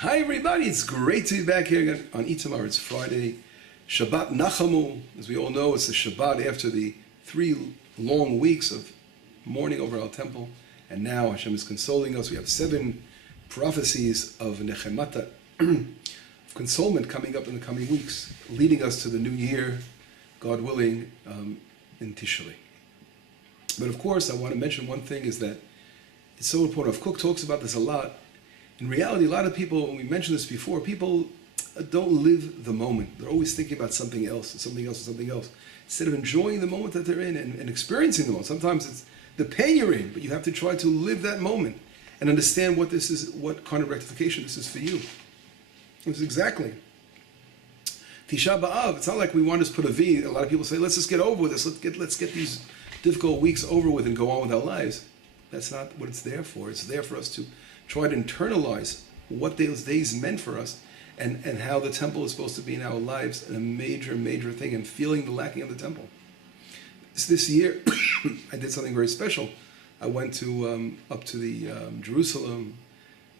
Hi everybody, it's great to be back here again on Itamar. It's Friday, Shabbat Nachamu. As we all know, it's the Shabbat after the 3 long weeks of mourning over our temple. And now Hashem is consoling us. We have 7 prophecies of Nechemata, of consolement coming up in the coming weeks, leading us to the new year, God willing, in Tishrei. But of course, I want to mention one thing is that it's so important. Cook talks about this a lot. In reality, a lot of people, and we mentioned this before, people don't live the moment. They're always thinking about something else, and something else, and something else, instead of enjoying the moment that they're in and experiencing the moment. Sometimes it's the pain you're in, but you have to try to live that moment and understand what this is, what kind of rectification this is for you. It's exactly. Tisha B'Av, it's not like we want to put a V. A lot of people say, let's just get over with this. Let's get these difficult weeks over with and go on with our lives. That's not what it's there for. It's there for us to try to internalize what those days meant for us and how the temple is supposed to be in our lives, and a major, major thing, and feeling the lacking of the temple. This year, I did something very special. I went to up to the Jerusalem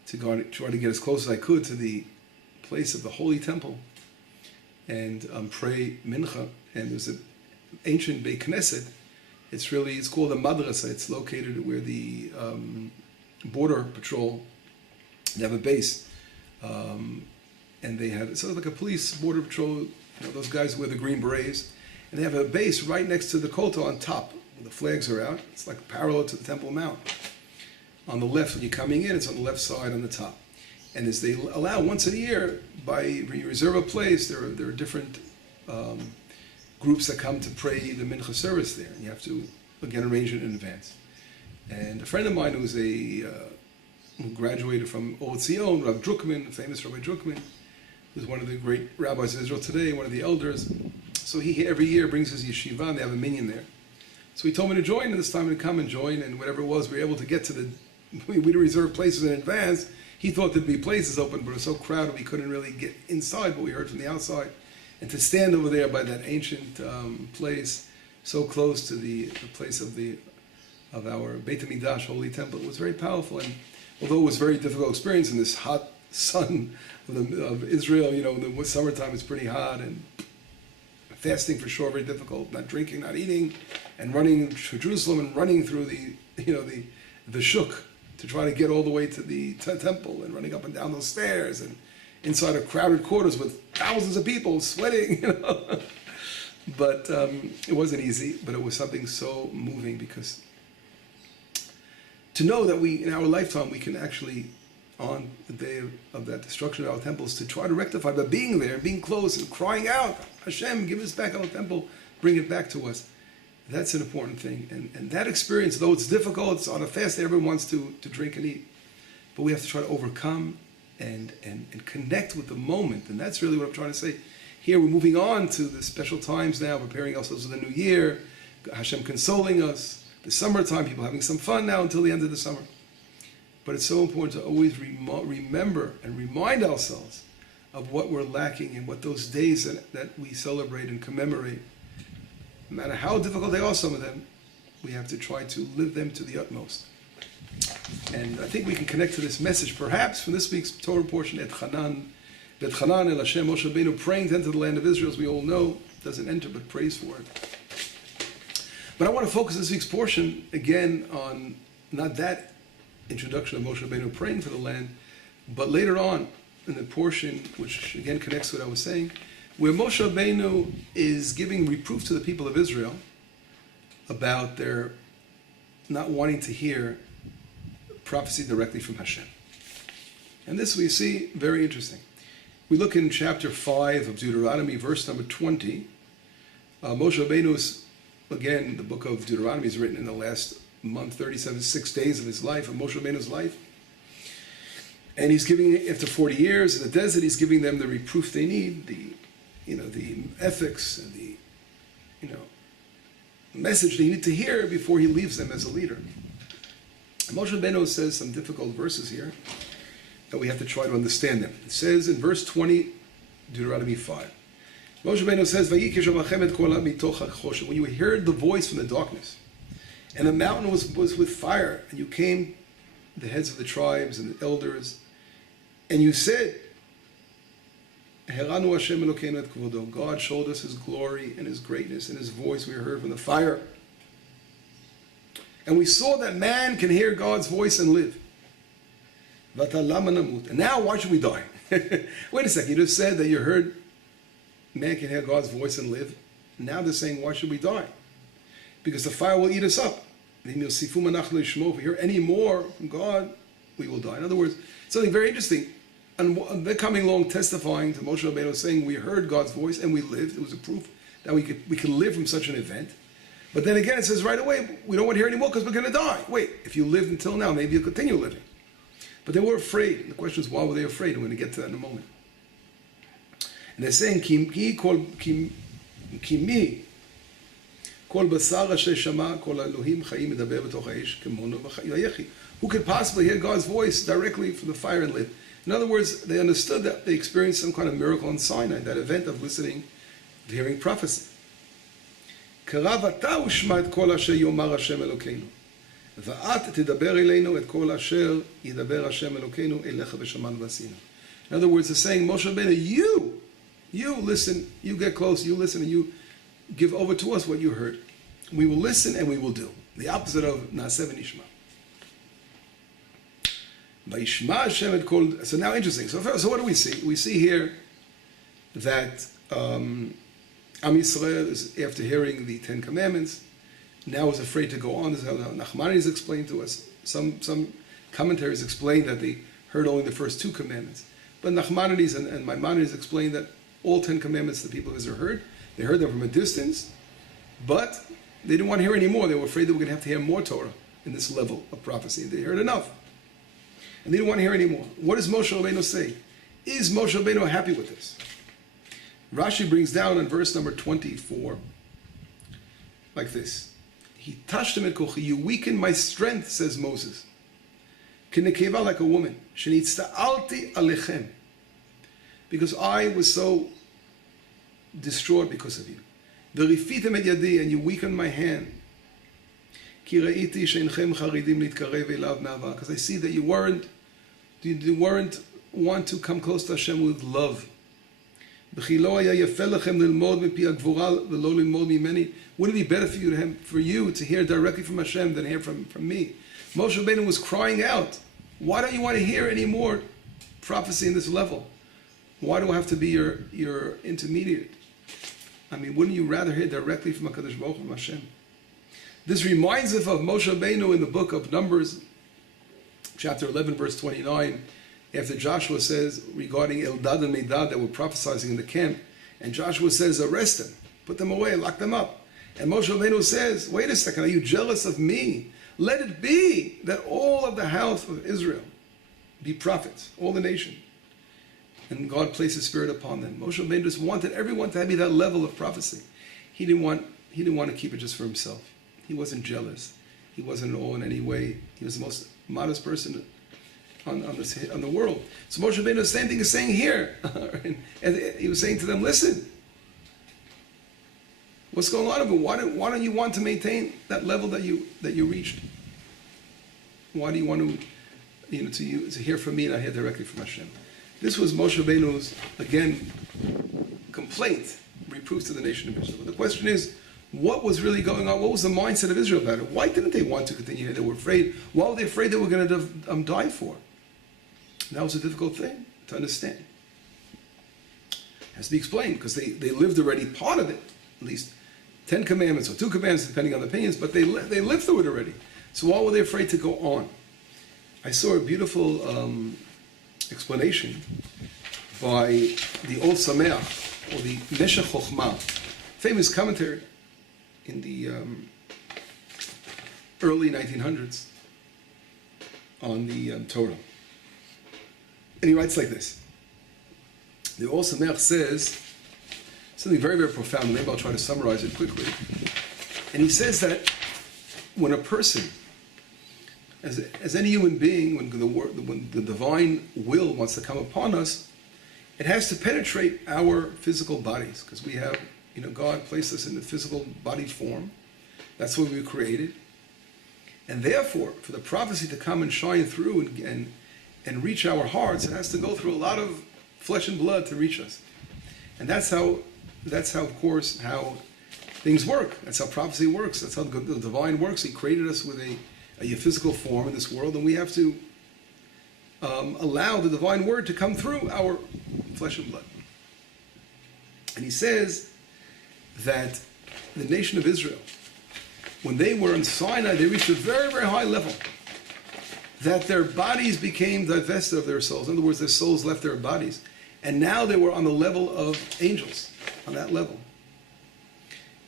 to try to get as close as I could to the place of the Holy Temple and pray Mincha. And there's an ancient Beit Knesset. It's called a madrasa. It's located where the Border Patrol, they have a base, and they have, it's sort of like a police Border Patrol, those guys wear the green berets, and they have a base right next to the Kotel on top, where the flags are out. It's like parallel to the Temple Mount. On the left, when you're coming in, it's on the left side on the top. And as they allow once a year, when you reserve a place, there are different groups that come to pray the Mincha service there, and you have to, again, arrange it in advance. And a friend of mine who graduated from Old Zion, Rav Drukman, famous Rabbi Drukman, who's one of the great rabbis of Israel today, one of the elders. So he every year brings his yeshiva, and they have a minyan there. So he told me to join, and this time to come and join, and whatever it was, we were able to get to we'd reserve places in advance. He thought there'd be places open, but it was so crowded we couldn't really get inside what we heard from the outside. And to stand over there by that ancient place, so close to the place of our Beit HaMikdash, Holy Temple, was very powerful. And although it was a very difficult experience in this hot sun of Israel, in the summertime it's pretty hot, and fasting for sure very difficult, not drinking, not eating, and running to Jerusalem and running through the shuk to try to get all the way to the temple, and running up and down those stairs, and inside of crowded quarters with thousands of people sweating, But it wasn't easy, but it was something so moving, because to know that in our lifetime, we can actually, on the day of that destruction of our temples, to try to rectify by being there, being close, and crying out, Hashem, give us back our temple, bring it back to us. That's an important thing. And that experience, though it's difficult, it's on a fast day, everyone wants to drink and eat. But we have to try to overcome and connect with the moment. And that's really what I'm trying to say. Here we're moving on to the special times now, preparing ourselves for the new year, Hashem consoling us, the summertime, people having some fun now until the end of the summer. But it's so important to always remember and remind ourselves of what we're lacking and what those days that we celebrate and commemorate, no matter how difficult they are, some of them, we have to try to live them to the utmost. And I think we can connect to this message, perhaps, from this week's Torah portion, Vaetchanan el Hashem Moshe Rabbeinu, praying to enter the land of Israel, as we all know, doesn't enter but prays for it. But I want to focus this week's portion again on not that introduction of Moshe Rabbeinu praying for the land, but later on in the portion, which again connects to what I was saying, where Moshe Rabbeinu is giving reproof to the people of Israel about their not wanting to hear prophecy directly from Hashem. And this we see very interesting. We look in chapter 5 of Deuteronomy, verse number 20. Moshe Rabbeinu's, again, the book of Deuteronomy is written in the last month, 6 days of his life, of Moshe Rabbeinu's life. And he's giving, after 40 years in the desert, he's giving them the reproof they need, the ethics and the message they need to hear before he leaves them as a leader. And Moshe Rabbeinu says some difficult verses here that we have to try to understand them. It says in verse 20, Deuteronomy 5, Moshe Rabbeinu says, when you heard the voice from the darkness, and the mountain was with fire, and you came, the heads of the tribes and the elders, And you said, Heranu Hashem Elokeinu et kvodo. God showed us His glory and His greatness and His voice we heard from the fire. And we saw that man can hear God's voice and live. And now why should we die? Wait a second, you just said that you heard man can hear God's voice and live. Now they're saying, why should we die? Because the fire will eat us up. If we hear any more from God, we will die. In other words, something very interesting. And they're coming along testifying to Moshe Rabbeinu, saying we heard God's voice and we lived. It was a proof that we could live from such an event. But then again, it says right away, we don't want to hear anymore because we're going to die. Wait, if you lived until now, maybe you'll continue living. But they were afraid. And the question is, why were they afraid? I'm going to get to that in a moment. And they're saying, Kimi, kol basar asher shama, kol Elohim chayim medaber b'toch ha'esh, kemono v'chayechi. Who could possibly hear God's voice directly from the fire and live? In other words, they understood that they experienced some kind of miracle on Sinai, that event of listening, of hearing prophecy. קרב אתה ושמע את כל אשר יאמר השם אלוקינו, ואת תדבר אלינו את כל אשר ידבר השם אלוקינו אליך ושמענו ועשינו. In other words, they're saying, Moshe Rabbeinu, you listen, you get close, you listen, and you give over to us what you heard. We will listen and we will do. The opposite of Naaseh v'nishma. So now interesting. So what do we see? We see here that Am Yisrael is, after hearing the Ten Commandments, now is afraid to go on. This is how Nachmanides explained to us. Some commentaries explain that they heard only the first 2 commandments. But Nachmanides and Maimonides explain that all 10 commandments the people of Israel heard. They heard them from a distance, but they didn't want to hear any more. They were afraid they were going to have to hear more Torah in this level of prophecy. They heard enough. And they didn't want to hear any more. What does Moshe Rabbeinu say? Is Moshe Rabbeinu happy with this? Rashi brings down in verse number 24, like this. He touched him at kochi. You weakened my strength, says Moses. Kinekeva, like a woman. Shenitzta'alti alechem. Because I was so distraught because of you. V'rifitem et yadi, and you weakened my hand. Ki ra'iti she'enchem charidim litkarev elav me'ava. Because I see that you weren't want to come close to Hashem with love. Wouldn't it be better for you to hear directly from Hashem than hear from me? Moshe Rabbeinu was crying out, why don't you want to hear any more prophecy in this level? Why do I have to be your intermediate? I mean, wouldn't you rather hear directly from HaKadosh Baruch Hu, from Hashem? This reminds us of Moshe Rabbeinu in the book of Numbers, chapter 11, verse 29, after Joshua says regarding Eldad and Medad that were prophesying in the camp, and Joshua says, arrest them, put them away, lock them up. And Moshe Rabbeinu says, wait a second, are you jealous of me? Let it be that all of the house of Israel be prophets, all the nation. And God placed His Spirit upon them. Moshe Rabbeinu just wanted everyone to be that level of prophecy. He didn't want to keep it just for himself. He wasn't jealous. He wasn't in awe in any way. He was the most modest person on the world. So Moshe Rabbeinu, the same thing is saying here. And he was saying to them, listen, what's going on? Why don't you want to maintain that level that you reached? Why do you want to hear from me and not hear directly from Hashem? This was Moshe Rabbeinu's, again, complaint, reproof to the nation of Israel. But the question is, what was really going on? What was the mindset of Israel about it? Why didn't they want to continue? They were afraid. What were they afraid they were going to die for? That was a difficult thing to understand. It has to be explained because they lived already part of it, at least 10 commandments or 2 commandments, depending on the opinions, but they lived through it already. So why were they afraid to go on? I saw a beautiful explanation by the Old Sameach, or the Meshech Chochmah, famous commentary in the early 1900s on the Torah. And he writes like this. The Old Sameach says something very, very profound. Maybe I'll try to summarize it quickly. And he says that when a person, as any human being, when the divine will wants to come upon us, it has to penetrate our physical bodies, because we have, God placed us in the physical body form. That's what we were created. And therefore, for the prophecy to come and shine through and reach our hearts, it has to go through a lot of flesh and blood to reach us. And that's how, of course, how things work. That's how prophecy works. That's how the divine works. He created us with a physical form in this world, and we have to allow the divine word to come through our flesh and blood. And he says that the nation of Israel, when they were in Sinai, they reached a very, very high level, that their bodies became divested of their souls. In other words, their souls left their bodies. And now they were on the level of angels, on that level.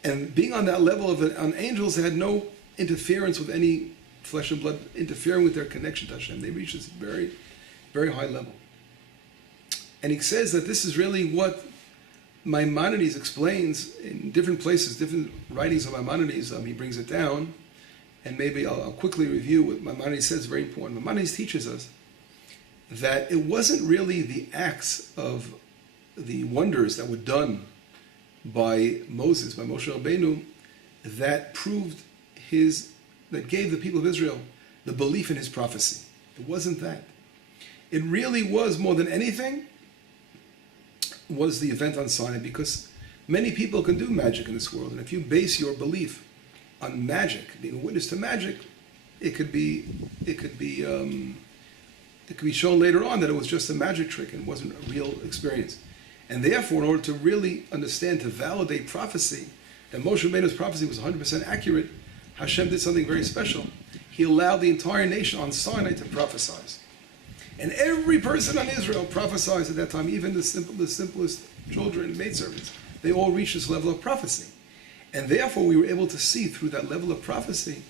And being on that level on angels, they had no interference with any flesh and blood interfering with their connection to Hashem. They reached this very, very high level. And he says that this is really what Maimonides explains in different places, different writings of Maimonides. He brings it down, and maybe I'll quickly review what Maimonides says, very important. Maimonides teaches us that it wasn't really the acts of the wonders that were done by Moses, by Moshe Rabbeinu, that that gave the people of Israel the belief in his prophecy. It wasn't that. It really was, more than anything, was the event on Sinai, because many people can do magic in this world, and if you base your belief on magic, being a witness to magic, it could be shown later on that it was just a magic trick and wasn't a real experience. And therefore, in order to really understand, to validate prophecy, that Moshe Rabbeinu's prophecy was 100% accurate, Hashem did something very special. He allowed the entire nation on Sinai to prophesy. And every person on Israel prophesied at that time, even the simplest children and maidservants. They all reached this level of prophecy. And therefore, we were able to see through that level of prophecy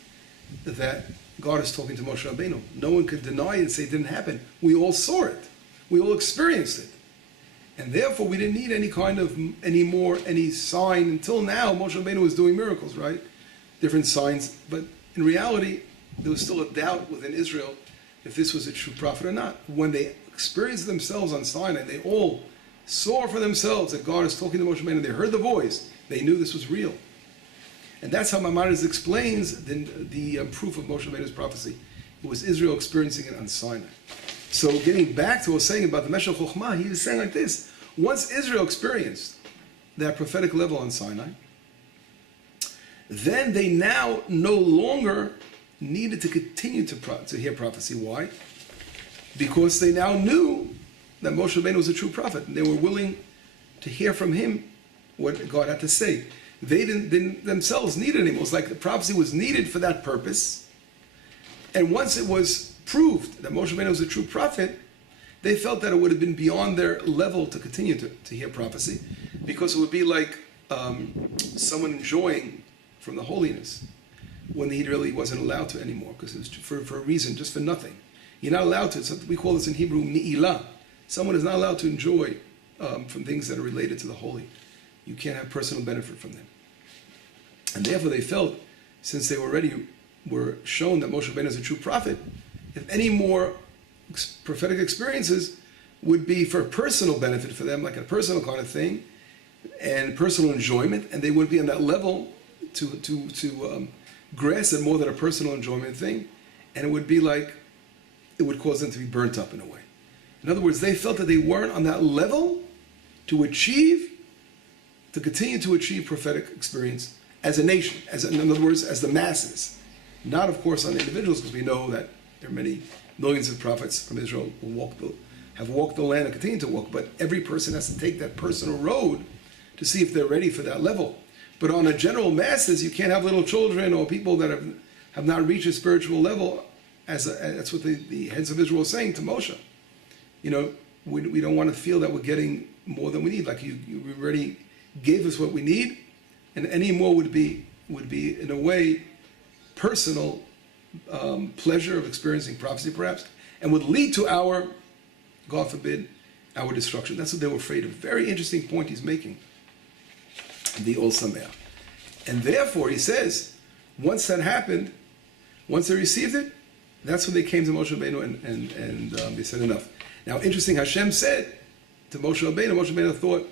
that God is talking to Moshe Rabbeinu. No one could deny it and say it didn't happen. We all saw it. We all experienced it. And therefore, we didn't need any sign. Until now, Moshe Rabbeinu was doing miracles, right? Different signs. But in reality, there was still a doubt within Israel if this was a true prophet or not. When they experienced themselves on Sinai, they all saw for themselves that God is talking to Moshe Rabbeinu. They heard the voice. They knew this was real. And that's how Maimonides explains the proof of Moshe Rabbeinu's prophecy. It was Israel experiencing it on Sinai. So getting back to what I was saying about the Meshech Chochmah, he was saying like this: once Israel experienced that prophetic level on Sinai, then they now no longer needed to continue to hear prophecy. Why? Because they now knew that Moshe Rabbeinu was a true prophet, and they were willing to hear from him what God had to say. They didn't themselves need it anymore. It was like the prophecy was needed for that purpose. And once it was proved that Moshe Rabbeinu was a true prophet, they felt that it would have been beyond their level to continue to hear prophecy, because it would be like someone enjoying from the holiness when he really wasn't allowed to anymore, because it was for a reason, just for nothing. You're not allowed to. So we call this in Hebrew ni'ilah. Someone is not allowed to enjoy from things that are related to the holy. You can't have personal benefit from them. And therefore they felt, since they were shown that Moshe Rabbeinu is a true prophet, if any more prophetic experiences would be for personal benefit for them, like a personal kind of thing, and personal enjoyment, and they would be on that level to grasp it more than a personal enjoyment thing, and it would be like, it would cause them to be burnt up in a way. In other words, they felt that they weren't on that level to continue to achieve prophetic experience as a nation, in other words, as the masses. Not, of course, on individuals, because we know that there are many millions of prophets from Israel who have walked the land and continue to walk, but every person has to take that personal road to see if they're ready for that level. But on a general masses, you can't have little children or people that have not reached a spiritual level, that's what the heads of Israel are saying to Moshe. You know, we don't want to feel that we're getting more than we need. Like you already gave us what we need, and any more would be in a way personal pleasure of experiencing prophecy, perhaps, and would lead to our, God forbid, our destruction. That's what they were afraid of. Very interesting point he's making. The Ol Sameach. And therefore, he says, once that happened, once they received it, that's when they came to Moshe Rabbeinu and they said enough. Now, interesting, Hashem said to Moshe Rabbeinu thought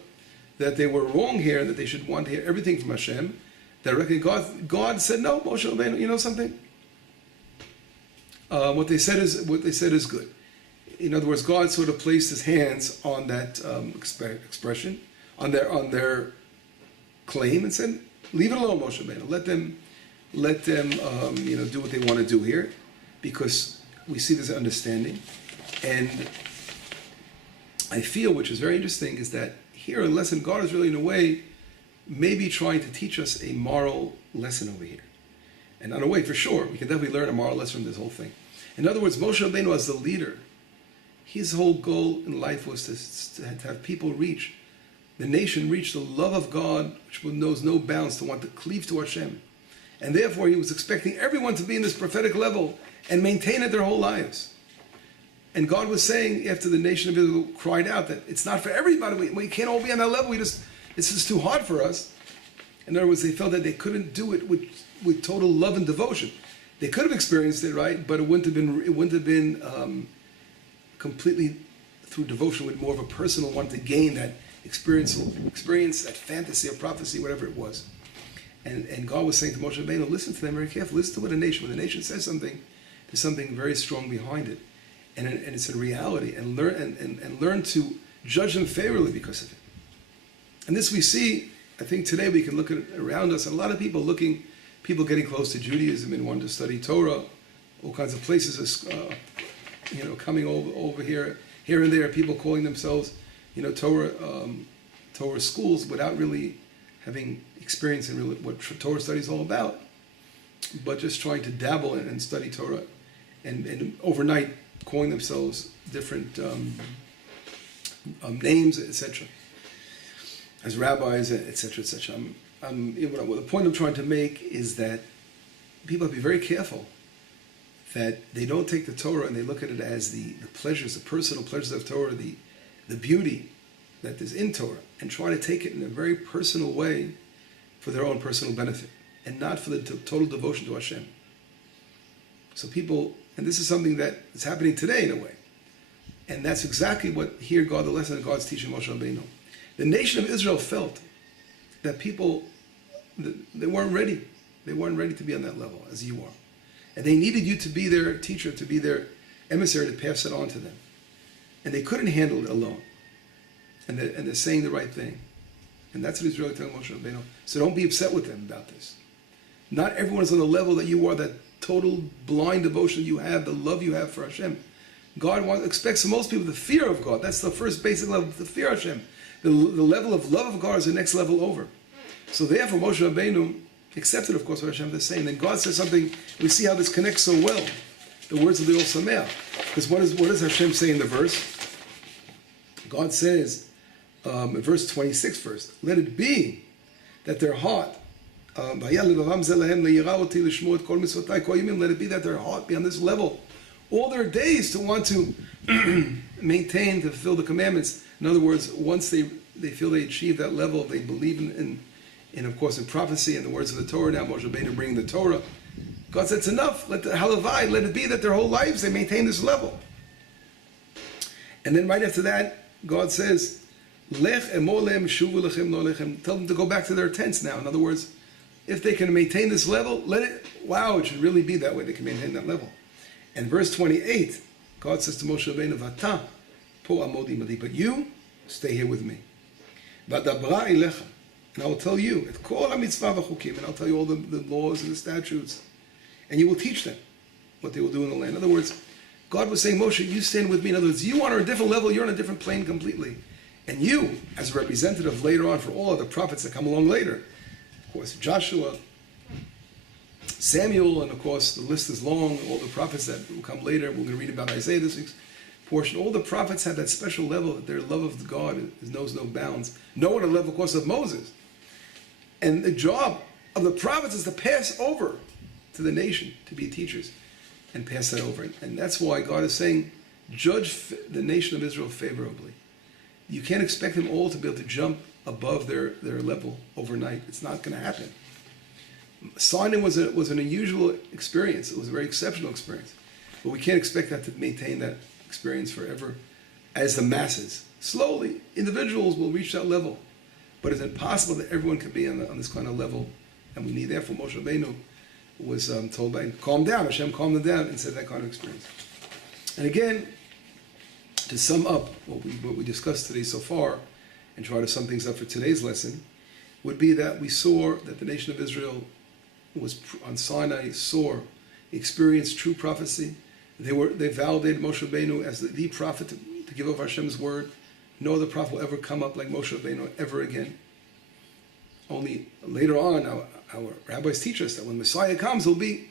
that they were wrong here, that they should want to hear everything from Hashem. Directly, God said, no, Moshe Rabbeinu, you know something? What they said is good. in other words, God sort of placed his hands on that expression, on their claim, and said, "Leave it alone, Moshe Rabbeinu. Let them, do what they want to do here, because we see this understanding." And I feel, which is very interesting, is that here a lesson God is really, in a way, maybe trying to teach us a moral lesson over here. And on a way, for sure, we can definitely learn a moral lesson from this whole thing. In other words, Moshe Rabbeinu, as the leader, his whole goal in life was to have people reach, the nation reach the love of God, which knows no bounds, to want to cleave to Hashem. And therefore, he was expecting everyone to be in this prophetic level and maintain it their whole lives. And God was saying, after the nation of Israel cried out, that it's not for everybody. We can't all be on that level. It's just too hard for us. In other words, they felt that they couldn't do it with total love and devotion. They could have experienced it, right? But it wouldn't have been completely through devotion. With more of a personal one to gain that experience, that fantasy or prophecy, whatever it was. And God was saying to Moshe Rabbeinu, listen to them very carefully. Listen to what a nation. When the nation says something, there's something very strong behind it, and it's a reality. And learn to judge them favorably because of it. And this we see. I think today we can look at it around us, and a lot of people getting close to Judaism and wanting to study Torah, all kinds of places, coming over here and there. People calling themselves, Torah schools without really having experience in really what Torah study is all about, but just trying to dabble in and study Torah, and overnight calling themselves different names, etc., as rabbis, etc., etc. The point I'm trying to make is that people have to be very careful that they don't take the Torah and they look at it as the pleasures, the personal pleasures of Torah, the beauty that is in Torah, and try to take it in a very personal way for their own personal benefit, and not for the total devotion to Hashem. So people, and this is something that is happening today in a way, and that's exactly what here the lesson that God's teaching Moshe Rabbeinu. The nation of Israel felt that people, they weren't ready. They weren't ready to be on that level as you are. And they needed you to be their teacher, to be their emissary, to pass it on to them. And they couldn't handle it alone. And they're saying the right thing. And that's what he's really telling Moshe Rabbeinu. So don't be upset with them about this. Not everyone is on the level that you are, that total blind devotion you have, the love you have for Hashem. God expects from most people the fear of God. That's the first basic level, the fear of Hashem. The level of love of God is the next level over. So therefore, Moshe Rabbeinu accepted, of course, what Hashem is saying. Then God says something, we see how this connects so well. The words of the Ol Sameach. Because what does Hashem say in the verse? God says, in verse 26 first, let it be that their heart, let it be that their heart be on this level all their days, to want to maintain, to fulfill the commandments. In other words, once they feel they achieve that level, they believe in of course, in prophecy and the words of the Torah. Now Moshe Rabbeinu bringing the Torah. God said, it's enough. Let it be that their whole lives they maintain this level. And then right after that, God says, Lech emolem shuvu lechem no lechem. Tell them to go back to their tents now. In other words, if they can maintain this level, it should really be that way. They can maintain that level. And verse 28, God says to Moshe Rabbeinu, Vata po amodi madi, but you stay here with me. Vadabra ilecha, and I will tell you, et kol ha-mitzvah v'chukim, and I'll tell you all the laws and the statutes, and you will teach them what they will do in the land. In other words, God was saying, Moshe, you stand with me. In other words, you are on a different level, you're on a different plane completely. And you, as a representative later on for all of the prophets that come along later, of course, Joshua, Samuel, and of course the list is long, all the prophets that will come later. We're going to read about Isaiah this week's portion. All the prophets have that special level, that their love of God knows no bounds. No one on the level, of course, of Moses. And the job of the prophets is to pass over to the nation, to be teachers, and pass that over. And that's why God is saying, judge the nation of Israel favorably. You can't expect them all to be able to jump above their level overnight. It's not going to happen. Sinai was an unusual experience. It was a very exceptional experience. But we can't expect that to maintain that experience forever as the masses. Slowly, individuals will reach that level. But it's impossible that everyone can be on this kind of level. And we need, therefore, Moshe Rabbeinu was told by, calm down, Hashem calmed them down and said that kind of experience. And again, To sum up what we discussed today so far, and try to sum things up for today's lesson, would be that we saw that the nation of Israel was on Sinai, experienced true prophecy. They validated Moshe Rabbeinu as the prophet to give over Hashem's word. No other prophet will ever come up like Moshe Rabbeinu ever again. Only later on, our rabbis teach us that when Messiah comes, he'll be,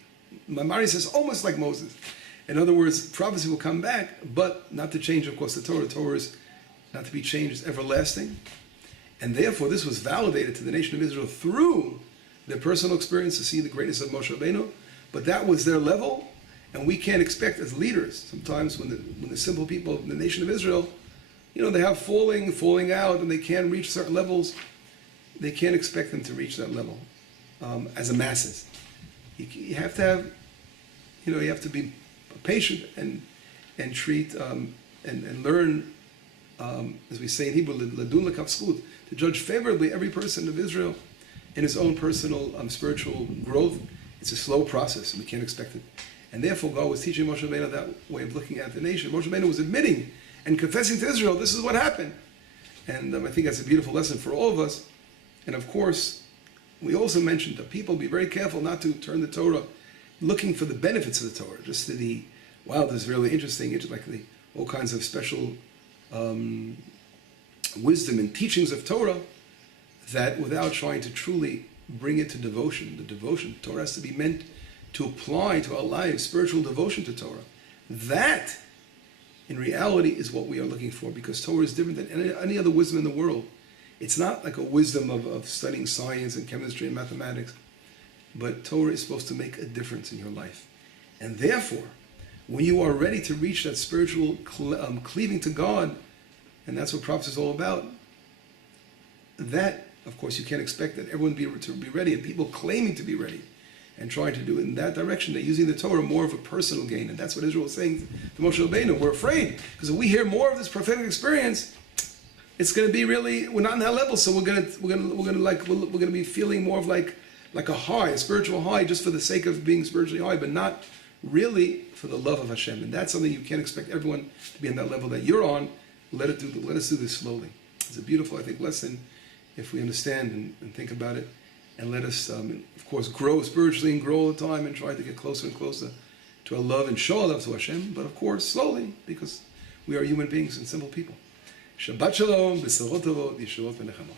Mamari says, almost like Moses. In other words, prophecy will come back, but not to change, of course, the Torah. The Torah is not to be changed, it's everlasting. And therefore, this was validated to the nation of Israel through their personal experience to see the greatness of Moshe Rabbeinu. But that was their level, and we can't expect as leaders, sometimes when the simple people of the nation of Israel, they have falling out, and they can't reach certain levels, they can't expect them to reach that level as a masses. You have to have, you have to be patient and treat and learn, as we say in Hebrew, ladun lekafskut, to judge favorably every person of Israel in his own personal spiritual growth. It's a slow process, and we can't expect it. And therefore, God was teaching Moshe Rabbeinu that way of looking at the nation. Moshe Rabbeinu was admitting and confessing to Israel, this is what happened. And I think that's a beautiful lesson for all of us. And of course, we also mentioned that people be very careful not to turn the Torah looking for the benefits of the Torah, just to the, wow, this is really interesting, like all kinds of special wisdom and teachings of Torah, that without trying to truly bring it to devotion, the devotion, Torah has to be meant to apply to our lives, spiritual devotion to Torah. That, in reality, is what we are looking for, because Torah is different than any other wisdom in the world. It's not like a wisdom of studying science and chemistry and mathematics, but Torah is supposed to make a difference in your life. And therefore, when you are ready to reach that spiritual cleaving to God, and that's what prophecy is all about, that, of course, you can't expect that everyone to be ready, and people claiming to be ready and trying to do it in that direction. They're using the Torah more of a personal gain, and that's what Israel is saying to Moshe Rabbeinu. We're afraid, because if we hear more of this prophetic experience, it's going to be really, we're not on that level, so we're going to be feeling more of like a high, a spiritual high, just for the sake of being spiritually high, but not really for the love of Hashem. And that's something you can't expect everyone to be on that level that you're on. Let us do this slowly. It's a beautiful, I think, lesson if we understand and think about it. And let us, of course, grow spiritually and grow all the time and try to get closer and closer to our love and show our love to Hashem. But of course, slowly, because we are human beings and simple people. Shabbat Shalom, B'sorot Tovot, Yeshuot V'nechama.